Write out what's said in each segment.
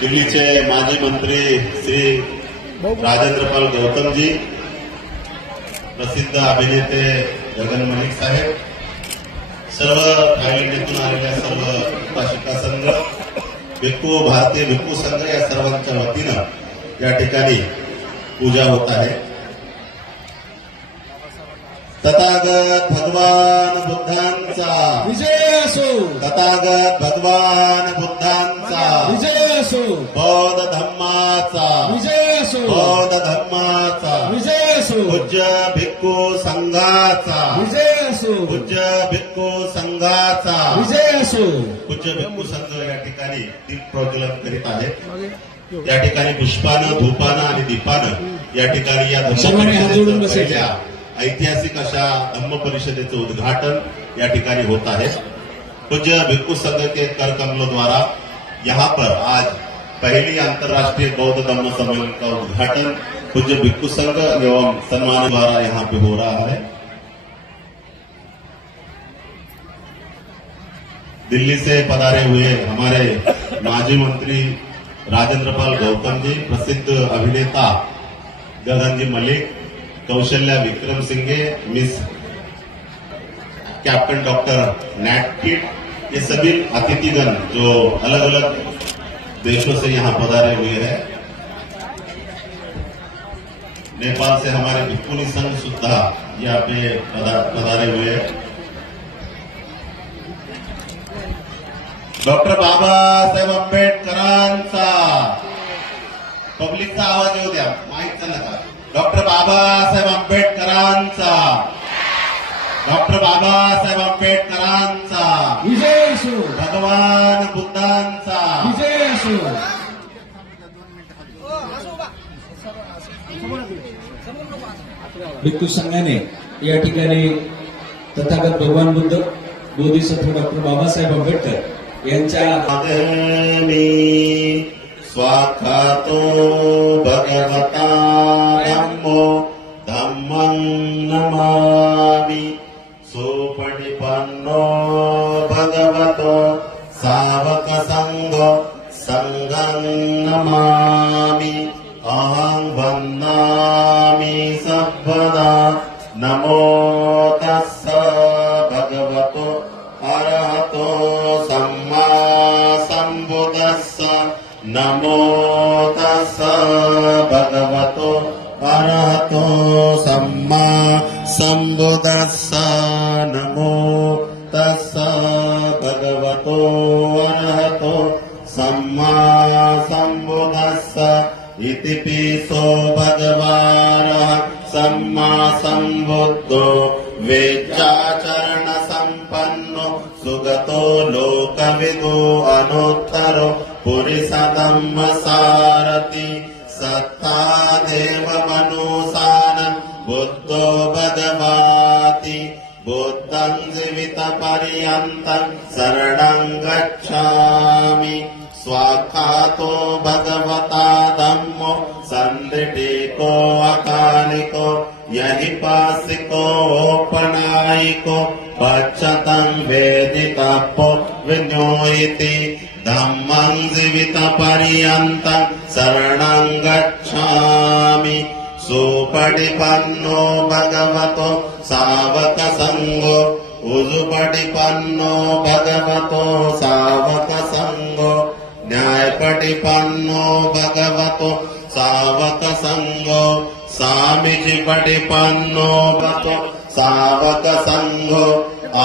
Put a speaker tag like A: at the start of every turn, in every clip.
A: दिल्लीचे माजी मंत्री श्री राजेंद्रपाल गौतमजी प्रसिद्ध अभिनेते गगन मलिक साहेब सर्व थायलंडमधून आलेल्या सर्व उपाशिका संघ भिक्खू भारतीय भिक्खू संघ या सर्वांच्या वतीनं या ठिकाणी पूजा होत आहे. तथागत भगवान बुद्धांचा
B: विजय असो.
A: तथागत भगवान
B: असो
A: बौद्ध धम्माचा
B: विजय असो
A: बौद्ध धम्माचा
B: विजय असो
A: पूज्य भिक्खू संघाचा.
B: विजय असो
A: पूज्य भिक्खू संघाचा.
B: विजय असो
A: पूज्य भिक्खू संघ या ठिकाणी दीप प्रज्वलन करीत आहे. या ठिकाणी पुष्पानं धूपानं आणि दीपानं या ठिकाणी या धम्म ऐतिहासिक अशा धम्म परिषदेचं उद्घाटन या ठिकाणी होत आहे. पूज्य भिक्खू संघ के कर कमलों द्वारा यहाँ पर आज पहली अंतर्राष्ट्रीय बौद्ध धम्म सम्मेलन का उद्घाटन पूज्य भिक्खू संघ एवं सम्मान द्वारा यहाँ पे हो रहा है। दिल्ली से पधारे हुए हमारे माजी मंत्री राजेंद्र पाल गौतम जी, प्रसिद्ध अभिनेता Gagan ji Malik, Kaushalya Vikram Singhe, miss captain doctor Nat Kit, ये सभी अतिथिगण जो अलग अलग देशों से यहाँ पधारे हुए हैं। नेपाल से हमारे भिक्खुनी संघ सुद्धा यहाँ पे पधारे हुए हैं। डॉक्टर बाबा साहेब बाबासाहेब आंबेडकरांचा पब्लिकचा आवाज़ हो येऊ द्या माहीतचा नका। डॉक्टर बाबासाहेब आंबेडकरांचा डॉक्टर बाबासाहेब आंबेडकरांचा
B: विजय असो
A: भगवान बुद्धांचा
B: भिक्खू संघाने या ठिकाणी तथागत भगवान बुद्ध बोधिसत्व डॉक्टर बाबासाहेब आंबेडकर यांच्या
A: स्वाखातो भगवता धम्मो धम्मं नमामि। सुपटिपन्नो भगवतो सावक संघो नमामि अहं वन्दामि सर्वदा नमो तस्स भगवतो अरहतो सम्मा सम्बुदस्स नमो तस्स भगवतो अरहतो सम्मा सम्बुदस्स नमो सम्बुधस्स इति पीसो भगवानः सम्मा सम्बुद्धो वेचाचरणसम्पन्नो सुगतो लोकविदो अनोधरो पुरिसदम् सारति सत्ता देवमनोसानम् बुद्धो भगवाति बुद्धम् जीवितपर्यन्तम् शरणम् गच्छ स्वाखातो भगवता धम्मो सन्दिको अकालिको यहि यरिपासिकोपनायिको पक्षतम् वेदितपो विजोयति धम्मम् जीवितपर्यन्तम् शरणम् गच्छामि। सुपटिपन्नो भगवतो सावकसङ्गो उजुपटिपन्नो भगवतो सावक పడిపన్నో భగవతో సావక సంగో సామికి పడిపన్నో భగవతో సావక సంగో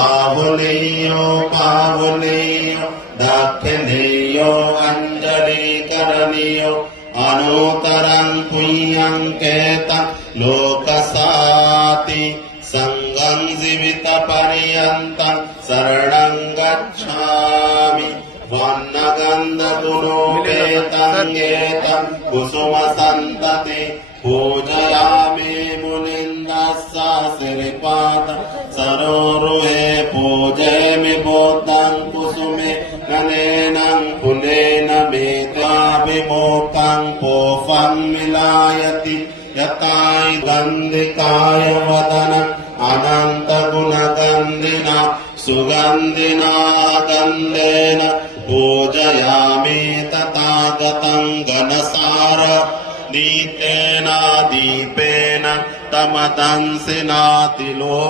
A: ఆవులేయో పావులేయో దాక్షిణేయో అంజలీకరణీయో అనూతరం పుయ్యంకేత లోకసాతి సంగం జీవిత పర్యంతం శరణం గచ్ఛా වන්නගන්ධතුනෝපේතන්ගේතන් කුසුම සන්තති පූජයාමේ මුලින්දස්සා සිරිපාත සරෝරුහේ පූජයමි බෝද්ධන් කුසුමේ ගනේනං කුලේන මේතාවිමෝකං පෝෆන් මිලායති යතයි ගන්ධිකාය වදන අනන්ත ගුණගන්දිනා සුගන්දිනා ගන්දේන पूजयामि तथागतम् गणसार दीतेना दीपेन तमदंसि नातिलोकदीपम्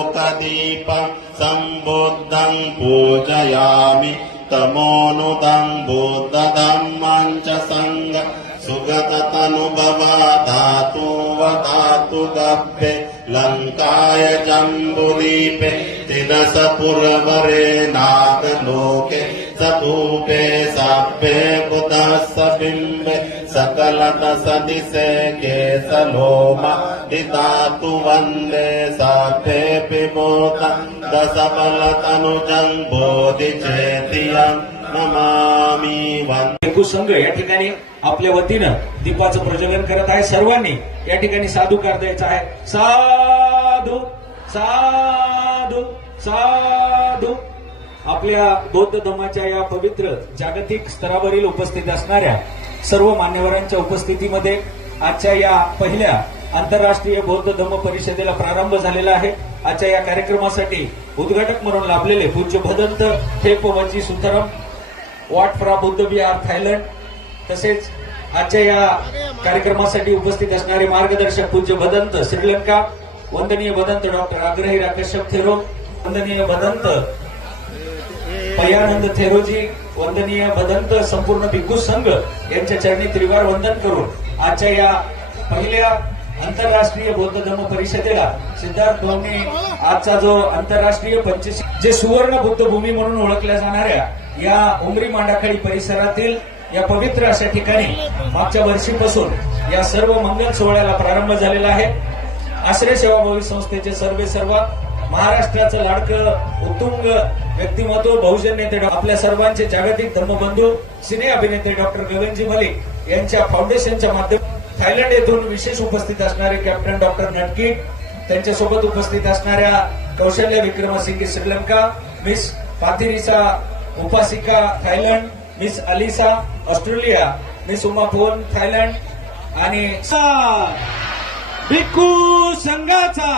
A: सम्बुद्धम् पूजयामि तमोनुदम् बोद्धम् मञ्चसङ्ग सङ्ग। तनुभव धातु वधातु गभ्ये लङ्काय जम्बुदीपे तिलस नागलोके। सधूपे साभ्ये बुधः सबिम्बे सकलत सदिशे केसलोमा तु वन्दे साभ्ये पिबोध बोधि बोधिचेतियं नमामि वन्दे।
B: भिक्खू संघ या ठिकाणी आपल्या वतीनं दीपाचं प्रज्वलन करत आहे. सर्वांनी या ठिकाणी साधूकार द्यायचा आहे. साधू साधू साधू. आपल्या बौद्ध धर्माच्या या पवित्र जागतिक स्तरावरील उपस्थित असणाऱ्या सर्व मान्यवरांच्या उपस्थितीमध्ये आजच्या या पहिल्या आंतरराष्ट्रीय बौद्ध धम्म परिषदेला प्रारंभ झालेला आहे. आजच्या या कार्यक्रमासाठी उद्घाटक म्हणून लाभलेले पूज्य भदंत थेप वजी सुतरम Wat Phra Buddha Vihar Thailand तसेच आजच्या या कार्यक्रमासाठी उपस्थित असणारे मार्गदर्शक पूज्य भदंत श्रीलंका वंदनीय भदंत डॉक्टर आग्रही राकेश थेरो वंदनीय भदंत पयानंद थेरोजी वंदनीय भदंत संपूर्ण भिक्खू संघ यांच्या चरणी त्रिवार वंदन करून आजच्या या पहिल्या आंतरराष्ट्रीय बौद्ध धर्म परिषदेला सिद्धार्थ भाऊने आजचा जो आंतरराष्ट्रीय पंचशील जे सुवर्ण बुद्ध भूमी म्हणून ओळखल्या जाणाऱ्या या उमरी मांडाखाडी परिसरातील या पवित्र अशा ठिकाणी मागच्या वर्षीपासून या सर्व मंगल सोहळ्याला प्रारंभ झालेला आहे. आश्रय सेवाभावी संस्थेचे सर्वे सर्व महाराष्ट्राचं लाडकं उत्तुंग व्यक्तिमत्व बहुजन नेते आपल्या सर्वांचे जागतिक धर्मबंधू सिने अभिनेते डॉक्टर गगनजी मलिक यांच्या फाउंडेशनच्या माध्यम थायलंड येथून विशेष उपस्थित असणारे कॅप्टन डॉक्टर नटकी त्यांच्यासोबत उपस्थित असणाऱ्या Kaushalya Wickramasinghe Sri Lanka miss Pathirisa उपासिका Thailand Miss Alisa Australia Miss Uma phone Thailand आणि भिक्खू संघाचा.